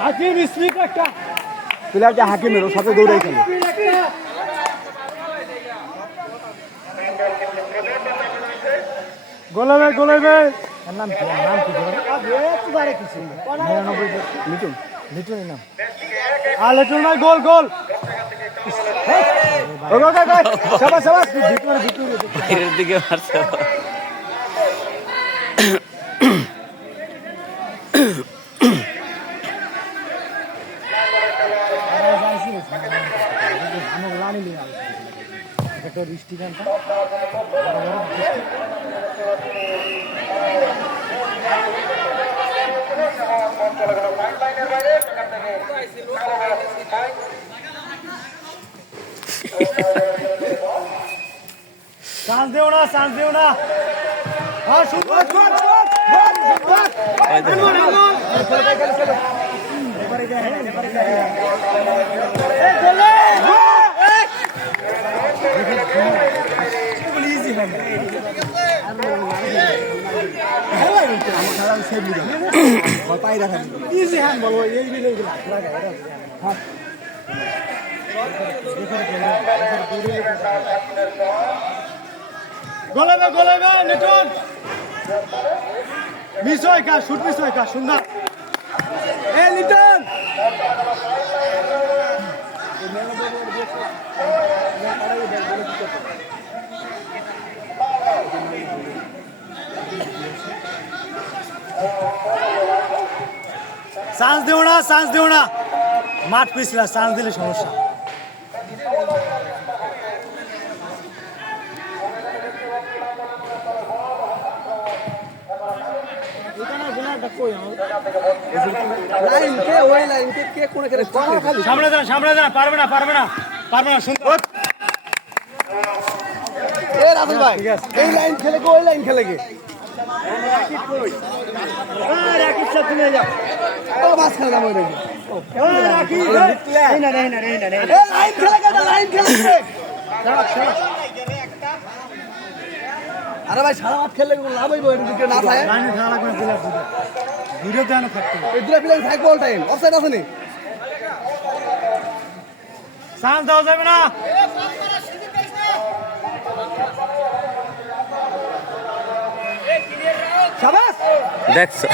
হাকিম speed একটা প্লেয়ারটা হাকিমের সাথে দৌড়াই খেলে গোলাবে নাম কি লিটন লিটনের নাম লিটন ভাই গোল গোল দিকে মারছে চান্স দেও না হ্যাঁ গোলাবে লিটন মিস হয় কা শুট মিস হয় কা সুন্দর লিটন চান্স দিও না মাঠ পিছলা চান্স দিলে সমস্যা সামনে যান পারবে না সুন্দর রাহুল ভাই এই লাইন খেলে ওই লাইন খেলে গে আরে ভাই সারা মাঠ খেললে লাভ হইব না থাকে ভিডিও দেন থাকতে এই দুটো প্লেয়ার থাকবে অল টাইম অফসাইড আছে নি চান্স দেওয়া যাবে না শাবাশ দেখছো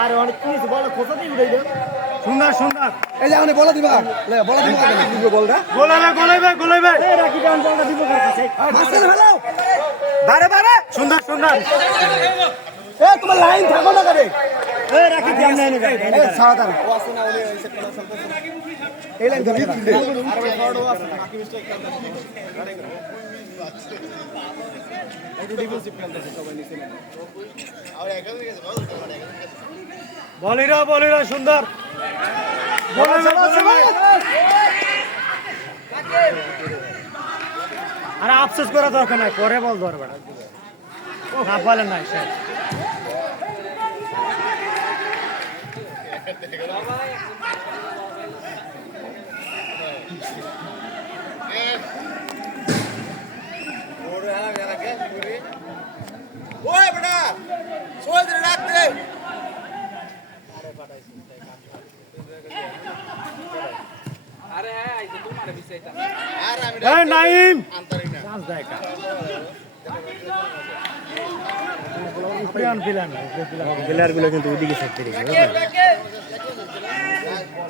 আর অনেক কিছু বড় খোঁজা দিই উড়াই সুন্দর এই যে বলা দিবা দিব বলটা গোলাবে রাখি ডান বলটা দিব কাছে মাসেল হ্যালো বারে সুন্দর এ তোমার লাইন থাকো না করে রাখি দিয়াম না এনে এ সাবধান ও আছে না ওনে এই লাইন ধরে আর ভাই ফরওয়ার্ড ও আছে বাকি মিস্টেক করতে এই ডিফেন্সিভ খেলতেছে সবাই নিচে আর একা হয়ে গেছে বলিরা সুন্দর আরে আফসোস করা দরকার নাই পরে বল ধরবে না বলেন নাই স্যার ওই বেটা সোজ রাখ দে আরে আইছে তোমারে বিছাইতা আর আমি নাইম আন্তরিক না চান্স দেয় কা প্লেয়ার গুলো কিন্তু ওইদিকে থাকতে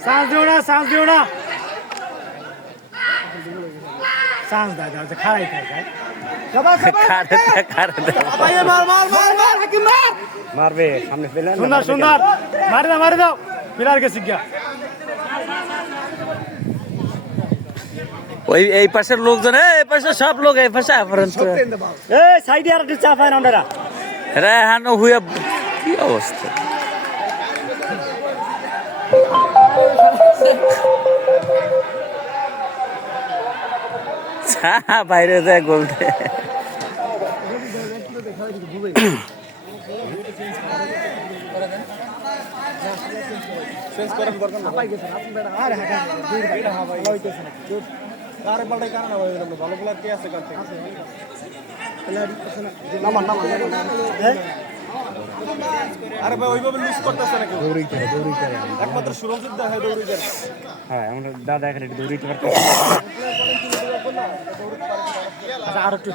চান্স দিও না চান্স দেয় খাড়াই খায় মারবে সামনে প্লেয়ার সুন্দর মারি দাও প্লেয়ার কে শিখিয়া ওই এই পাশের লোকজন এই পাশে সব লোক এই পাশে সাইডে আর একটু চাপ হয় না ওনারা রেহানো হুয়া কি অবস্থা বাইরে যায় বলতে কারে পাল্টাই কারে না ভাই ভালো প্লেয়ার কে আছে কার থেকে আরে ভাই ওইভাবে লুজ করতেছে নাকি একমাত্র সুরঞ্জিত দেখা দৌড়িতে হ্যাঁ আমরা দাদা এখানে দৌড়িতে পারতো আর একটু